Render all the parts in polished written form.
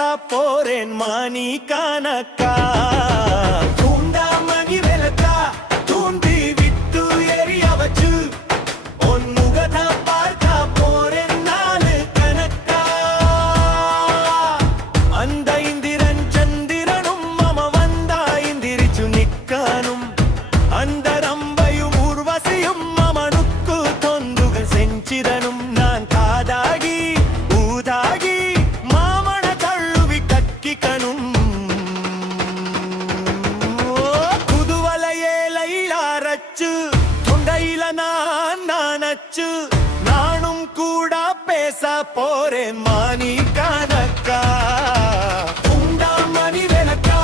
போறேன் மானி கணக்கா தூண்டாமணி விளக்கா தூண்டி விட்டு எரிய வச்சு உன் முகத்தை பார்க்க போறேன் நாலு கணக்கா அந்த இந்திரன் சந்திரனும் மம வந்தா இந்திரிச்சு நிக்கணும் அந்த ரம்பையும் ஊர்வசியும் மமனுக்கு தொந்துகள் செஞ்சிடனும் நான் காதாகி ஊதாகி மாமன தழுவி கக்கிக்கணும் புதுவலையே லைலாரச்சு தொண்டையில நான் நானச்சு நானும் கூட பேச போறேன் மானி கணக்கா தூண்டாமணி விளக்கா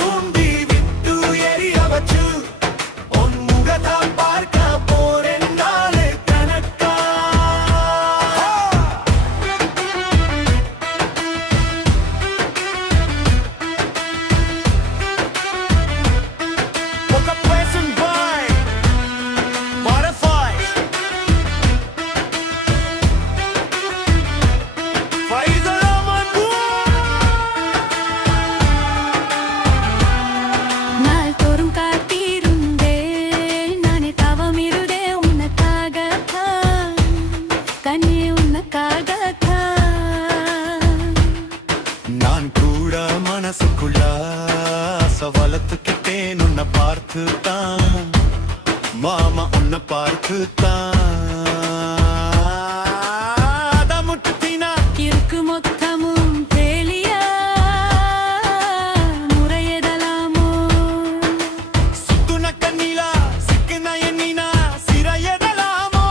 தூண்டி விட்டு எரிய வச்சு உன் முகத்தை பார்க்க போறேன் நாலு கணக்கா ఒక person boy butterfly Faizalaman நாள் தோறும் காத்திருந்தேன் நானே தவமிருதே உனக்காகத்தான் கண்ணே உனக்காகத்தான் நான் கூட மனசுக்குள்ள சவலத்துக்கிட்டேன் உன்னை பார்த்து தான் மாமா உன்னை பார்த்து தான் அத முட்டுத்தினா இருக்கு மொத்தமும் தேலியா முறையதலாமோ சுத்துன கண்ணிலா சிக்குன எண்ணினா சிறையதலாமோ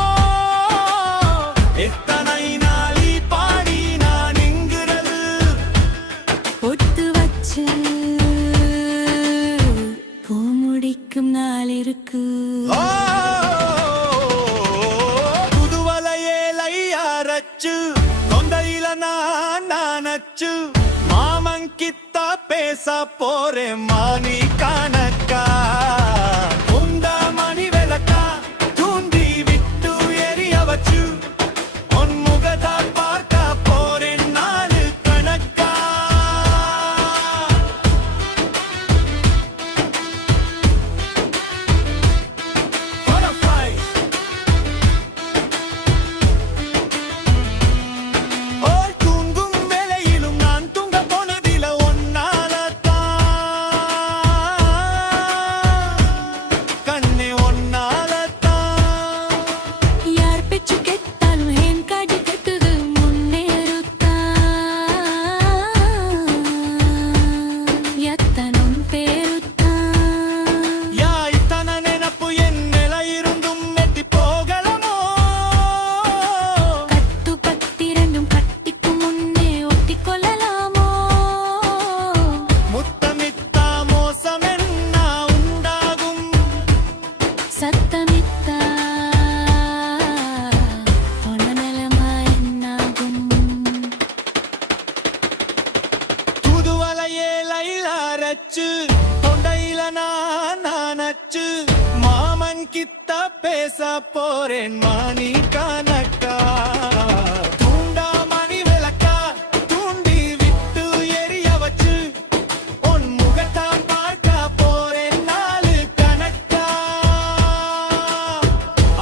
எத்தனை நாளி பாடி நான் எங்குறது பொட்டு வச்சு பூ முடிக்கும் நாள் இருக்கு புதுவலையே லையாரச்சு தொண்டையில நான் நானச்சு மாமன் கிட்ட பேச போறேன் மானி கணக்கா உண்டாமணி விளக்கா தூண்டி விட்டு எரிய வச்சு உன் முகத்தை பார்க்க போறேன் நாலு கணக்கா Butterfly. ஓய் தூங்கும் வேளையிலும் நான் தூங்க போனதில ஒன்னாலத்தான் கண்ணே ஒன்னாலத்தான் யார் பேச்சு கேட்டாலும் ஏன் காடி கட்டுது முன்னேறுத்தான் எத்தனும் பேருத்தான் யா இத்தனை நினப்பு என் நிலை இருந்தும் எட்டி போகலமோ கட்டு கத்திரண்டும் கட்டிக்கும் முன்னே ஒட்டிக் கொள்ளலாமோ முத்தமித்தா மோசம் என்ன உண்டாகும் சத்தமித்தா பொன நிலமா என்னாகும் புதுவலையே லைலாரச்சு தொண்டையில நான் நானச்சு மாமன் கிட்ட பேச போறேன் மானி கணக்கா தூண்டாமணி விளக்கா தூண்டி விட்டு எரிய வச்சு உன் முகத்தை பார்க்க போறேன் நாலு கணக்கா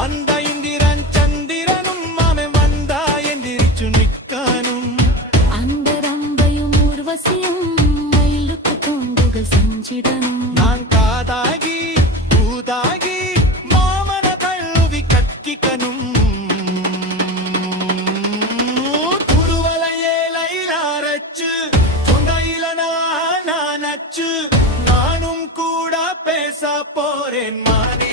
அந்த இந்திரன் சந்திரனும் அவன் வந்தா எந்திரிச்சு நிக்கணும் அந்த ரம்பையும் ஊர்வசியும் மயிலுக்கு தோண்டுகள் செஞ்சிடணும் நான் காதாகி ஊதாகி மாமன தழுவி கக்கிக்கணும் புதுவலையே லைலாரச்சு தொண்டையில நான் நானச்சு நானும் கூட பேச போறேன் மானி